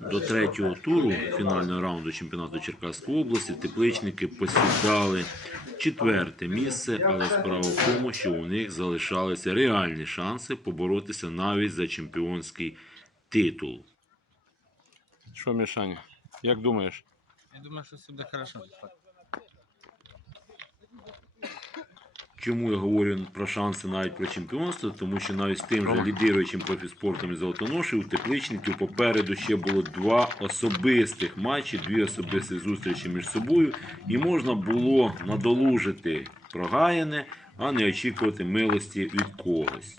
До третього туру фінального раунду чемпіонату Черкаської області тепличники посідали четверте місце, але справа в тому, що у них залишалися реальні шанси поборотися навіть за чемпіонський титул. Що, Мішаня, як думаєш? Я думаю, що все буде хорошо. Чому я говорю про шанси навіть про чемпіонство? Тому що навіть з тим же лідируючим профіспортом і золотоношею у тепличників попереду ще було два особистих матчі, дві особисті зустрічі між собою, і можна було надолужити прогаяне, а не очікувати милості від когось.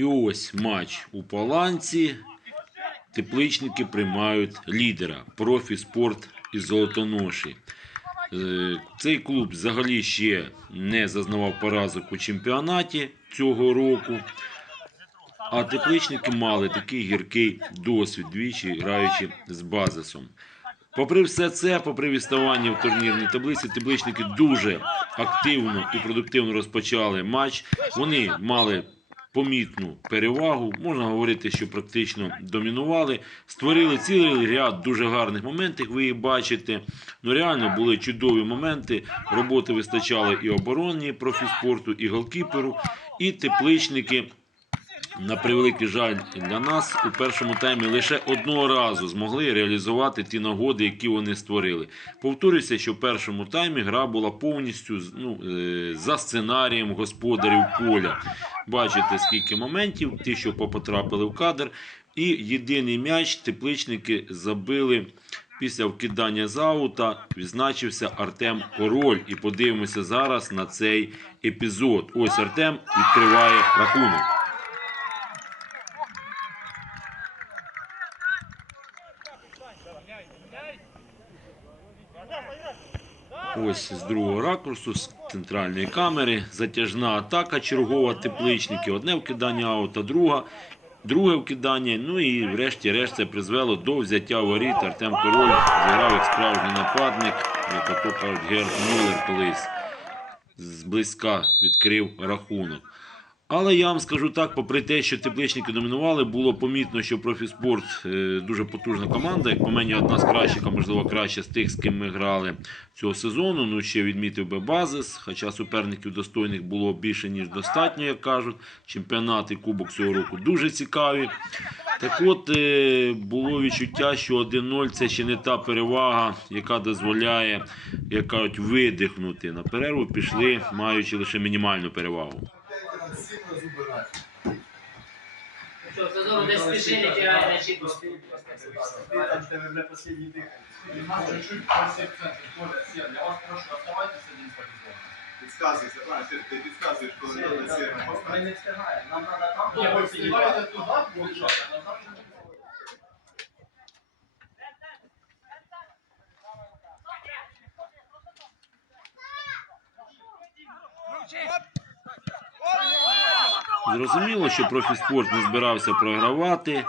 І ось матч у Паланці. Тепличники приймають лідера профіспорт із Золотоноші. Е, Цей клуб взагалі ще не зазнавав поразок у чемпіонаті цього року. А тепличники мали такий гіркий досвід, двічі граючи з базисом. Попри все це, попри відставання в турнірній таблиці, тепличники дуже активно і продуктивно розпочали матч. Вони мали помітну перевагу. Можна говорити, що практично домінували. Створили цілий ряд дуже гарних моментів. Ви їх бачите. Ну реально були чудові моменти. Роботи вистачало і оборонні профіспорту, і голкіперу, і тепличники. На превеликий жаль для нас у першому таймі лише одного разу змогли реалізувати ті нагоди, які вони створили. Повторюся, що в першому таймі гра була повністю ну, е, за сценарієм господарів поля. Бачите, скільки моментів, ті, що потрапили в кадр. І єдиний м'яч тепличники забили після вкидання з аута. Відзначився Артем Король. І подивимося зараз на цей епізод. Ось Артем відкриває рахунок. Ось з другого ракурсу, з центральної камери, затяжна атака чергова тепличників. Одне вкидання аута, друга, друге вкидання. Ну і врешті-решт це призвело до взяття воріт. Артем Король зіграв як справжній нападник, як ото кажуть Герд Мюллер колись зблизька відкрив рахунок. Але я вам скажу так, попри те, що тепличники домінували, було помітно, що профіспорт е, дуже потужна команда. Як по мені, одна з кращих, а можливо краща з тих, з ким ми грали цього сезону. Ну ще відмітив би базис, хоча суперників достойних було більше ніж достатньо, як кажуть. Чемпіонат і кубок цього року дуже цікаві. Так от е, було відчуття, що 1-0 це ще не та перевага, яка дозволяє, як кажуть, видихнути. На перерву пішли, маючи лише мінімальну перевагу. Що, Федору не спіши, не тягай на чіпу. Там тебе, бля, последний дых. Чуть-чуть просек центр, Коля, Сер, я вас прошу, оставайтесь один по Підказуйся, а, ти, ти підказуєш, коли треба сірно Ми не встигаємо, нам треба там. Ні, ви встигаєте туди, получати, а нам там Зрозуміло, що профіспорт не збирався програвати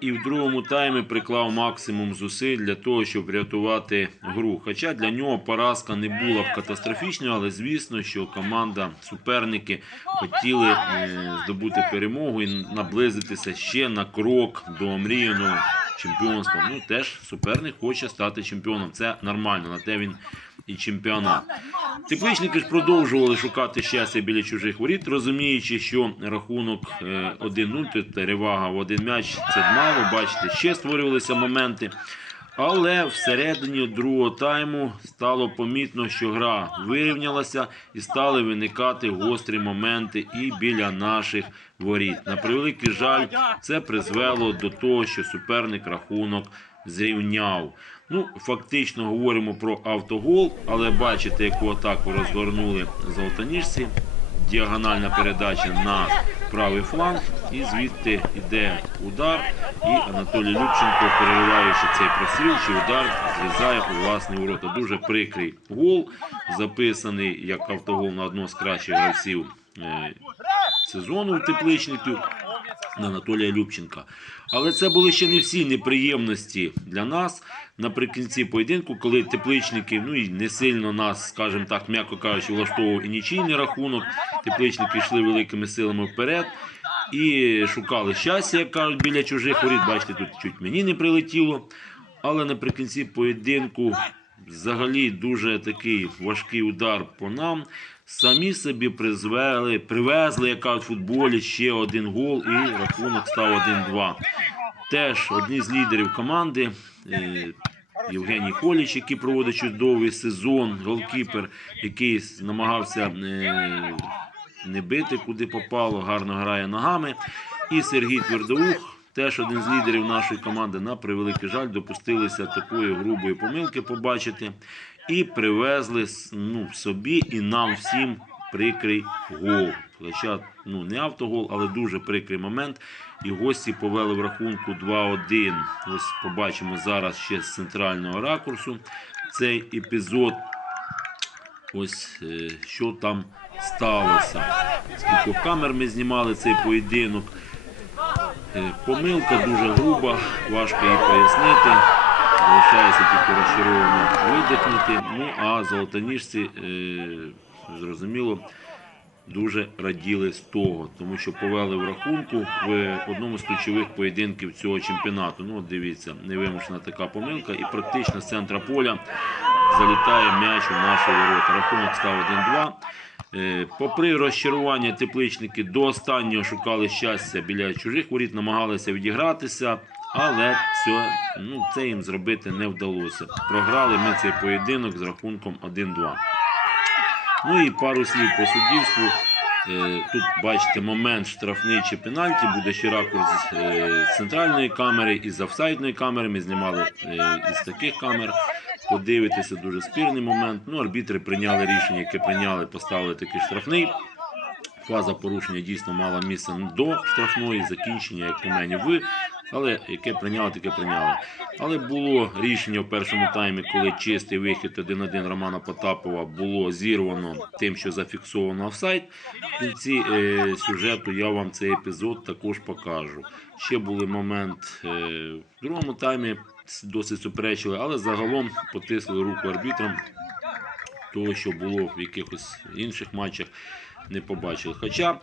і в другому таймі приклав максимум зусиль для того, щоб врятувати гру. Хоча для нього поразка не була б катастрофічною, але звісно, що команда суперники хотіли е, здобути перемогу і наблизитися ще на крок до омріяного чемпіонства. Ну теж суперник хоче стати чемпіоном. Це нормально, на те він і чемпіонат. Тепличники ж продовжували шукати щастя біля чужих воріт, розуміючи, що рахунок е, 1-0, тут перевага в один м'яч, це мало. Бачите, ще створювалися моменти. Але всередині другого тайму стало помітно, що гра вирівнялася і стали виникати гострі моменти і біля наших воріт. На превеликий жаль, це призвело до того, що суперник рахунок зрівняв. Ну, фактично говоримо про автогол, але бачите, яку атаку розгорнули золотоніжці. Діагональна передача на правий фланг, і звідти йде удар. І Анатолій Любченко, перериваючи цей просвілчий удар, зрізає у власні ворота. Дуже прикрий гол, записаний як автогол на одного з кращих гравців е, сезону у тепличників Анатолія Любченка. Але це були ще не всі неприємності для нас наприкінці поєдинку, коли тепличники ну і не сильно нас, скажімо так, м'яко кажучи, влаштовував і нічийний рахунок. Тепличники йшли великими силами вперед і шукали щастя, як кажуть, біля чужих воріт. Бачите, тут чуть мені не прилетіло. Але наприкінці поєдинку взагалі дуже такий важкий удар по нам. Самі собі призвели, привезли, як в футболі ще один гол, і рахунок став 1-2. Теж одні з лідерів команди. е, Євгеній Холіч, який проводить чудовий сезон, голкіпер, який намагався е, не бити, куди попало, гарно грає ногами. І Сергій Твердоух, теж один з лідерів нашої команди, на превеликий жаль, допустилися такої грубої помилки побачити. І привезли ну, собі і нам всім прикрий гол. Хоча ну, не автогол, але дуже прикрий момент. І гості повели в рахунку 2-1. Ось побачимо зараз ще з центрального ракурсу цей епізод. Ось е, що там сталося. З кількох камер ми знімали цей поєдинок. Помилка дуже груба, важко її пояснити. Залишається тільки розчаровано видихнути. Ну а золотоніжці, е, зрозуміло, дуже раділи з того, тому що повели в рахунку в одному з ключових поєдинків цього чемпіонату. Ну, от дивіться, невимушена така помилка, і практично з центра поля залітає м'яч у наші ворота. Рахунок став 1-2. Е, Попри розчарування, тепличники до останнього шукали щастя біля чужих воріт, намагалися відігратися, але це, ну, це їм зробити не вдалося. Програли ми цей поєдинок з рахунком 1-2. Ну і пару слів по суддівству. Е, Тут бачите момент штрафний чи пенальті, буде ще ракурс з е, центральної камери і з офсайдної камери. Ми знімали із таких камер. Подивитися дуже спірний момент. Ну, арбітри прийняли рішення, яке прийняли, поставили такий штрафний. Фаза порушення дійсно мала місце до штрафної, закінчення, як у мене ви. Але яке прийняли, таке прийняли. Але було рішення в першому таймі, коли чистий вихід 1-1 Романа Потапова було зірвано тим, що зафіксовано офсайд. В кінці е, сюжету я вам цей епізод також покажу. Ще були момент е, в другому таймі, досить суперечили, але загалом потисли руку арбітрам. Того, що було в якихось інших матчах, не побачили. Хоча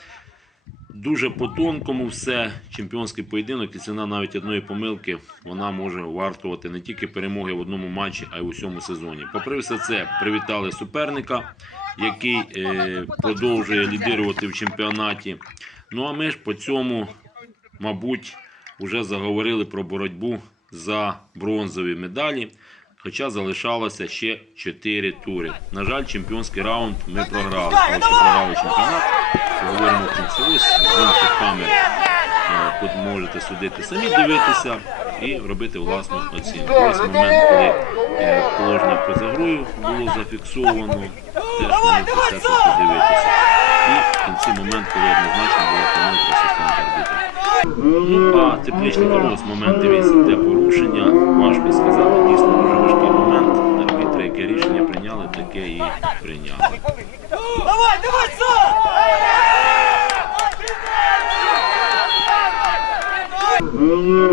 дуже по тонкому все, чемпіонський поєдинок, і ціна навіть одної помилки вона може вартувати не тільки перемоги в одному матчі, а й у всьому сезоні. Попри все це, привітали суперника, який е, продовжує лідирувати в чемпіонаті. Ну а ми ж по цьому, мабуть, вже заговорили про боротьбу за бронзові медалі. Хоча залишалося ще 4 тури. На жаль, чемпіонський раунд ми програли. Тому що програли чемпіонат. Поговоримо в з Тут можете судити самі, дивитися і робити власну оцінку. Ось момент, коли е, положення поза грою було зафіксовано. Теж можете це подивитися. І в кінці момент, коли однозначно була помилка а тепличникам ось момент дивіться, де порушення. Важко сказати, дійсно дуже важкий момент. Арбітри, яке рішення прийняли, таке і прийняли. Давай, давай, Сон! Ні.